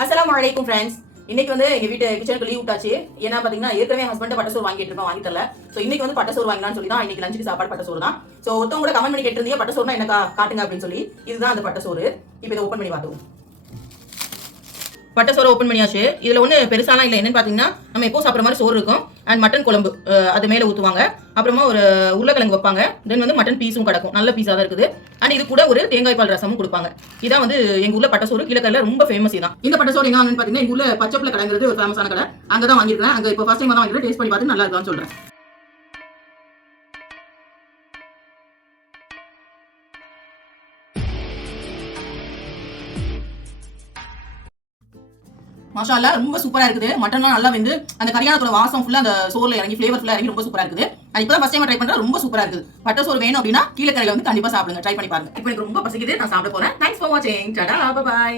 அஸ்ஸலாமு அலைக்கும் ஃப்ரெண்ட்ஸ். இன்னைக்கு வந்து எங்க வீட்டு கிச்சனுக்கு லீவ் விட்டாச்சு. ஏன்னா பாத்தீங்கன்னா ஏற்கனவே ஹஸ்பண்ட் பட்டசோறு வாங்கிட்டு இருக்கோம், வாங்கி தரல. சோ இன்னைக்கு வந்து பட்டசோறு வாங்கலாம்னு சொல்லி தான் இன்னைக்கு லஞ்சுக்கு சாப்பாடு பட்டசோறு தான். சோ ஒருத்தவங்க கூட கமெண்ட் பண்ணி கேட்டிருந்தீங்க பட்டசோறுனா என்ன காட்டுங்க அப்படின்னு சொல்லி. இதுதான் அந்த பட்டசோறு. இப்போ இதை ஓபன் பண்ணி பார்த்துவோம். பட்டசோறு ஓப்பன் பண்ணியாச்சு. இதுல ஒண்ணு பெருசாலாம் இல்லை. என்னன்னு பாத்தீங்கன்னா நம்ம எப்போ சாப்பிட்ற மாதிரி சோறு இருக்கும் அண்ட் மட்டன் குழம்பு அது மேல ஊத்துவாங்க. அப்புறமா ஒரு உருளைக்கிழங்கு வைப்பாங்க. தென் வந்து மட்டன் பீஸும் கிடக்கும், நல்ல பீஸா தான் இருக்குது. அண்ட் இது கூட ஒரு தேங்காய் பால் ரசமும் கொடுப்பாங்க. இதான் வந்து எங்க ஊர்ல பட்டசோறு கீழக்கல்ல ரொம்ப ஃபேமஸ். இதான் இந்த பட்டசோறு எங்க வாங்கன்னு பாத்தீங்கன்னா எங்க ஊர்ல பச்சைப்பல கடைங்கிறது ஒரு ஃபேமஸான கடை. அங்கதான் வாங்கிருக்கேன். அங்க இப்போ ஃபர்ஸ்ட் டைம் தான் வாங்கிருக்கேன். டேஸ்ட் பண்ணி பார்த்து நல்லா இருக்கான்னு சொல்றேன். மாஷா அல்லாஹ் ரொம்ப சூப்பரா இருக்குது. மட்டன்லாம் நல்லா வெந்து அந்த கரியானத்தோட வாசம் ஃபுல்லா அந்த சோறுல இறங்கி ஃபிளேவர் ஃபுல்லா இறங்கி ரொம்ப சூப்பரா இருக்குது. நான் இப்பதான் ஃபர்ஸ்ட் டைம் ட்ரை பண்றேன். ரொம்ப சூப்பரா இருக்குது. பட்டை சோறு வேணும் அப்படின்னா கீழக்கரையில வந்து கண்டிப்பா சாப்பிடுங்க, ட்ரை பண்ணி பாருங்க. இப்போ எனக்கு ரொம்ப பசிக்குது, நான் சாப்பிட போறேன். தேங்க்ஸ் ஃபார் வாட்சிங். Tata, bye by.